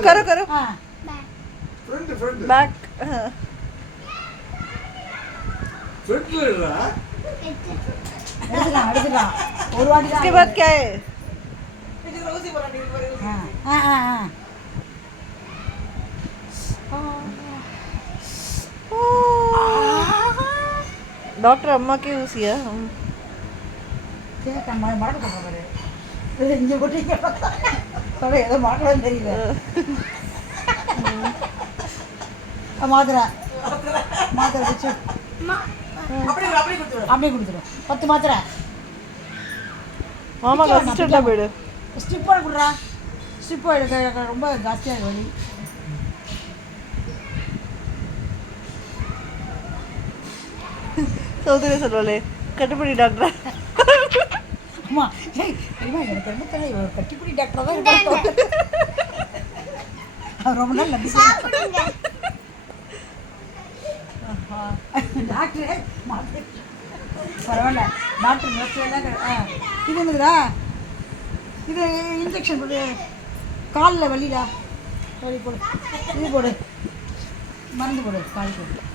करो करो बैक इसके बाद क्या है डॉक्टर अम्मा की ஊசியா இங்கே போட்டீங்க ஏதோ மாட்டலாம் தெரியல மாத்திரை மாத்திரை வச்சு அப்படியே கொடுத்துரும் 10 மாத்திரை மாமா கஷ்டப்பட்டு போயிடு ஸ்டிப்பாக கொடுறா ஸ்டிப்பாக எடுக்க ரொம்ப ஜாஸ்தியாக வலி சௌதரி சொல்வாளே கட்டுப்படி டாக்டர் அம்மா தெரியுமா எனக்கு ரொம்ப தெரியல கட்டிப்பிடி டாக்டர் தான் இருப்பாங்க ரொம்ப நாள் நன்றி டாக்டரே பரவாயில்ல டாக்டர் நர்ஸ் எல்லாம் இது என்னதுடா இது இன்ஜெக்ஷன் போடு காலில் வலிடா வலி போடு இது போடு மருந்து போடு கால் போடு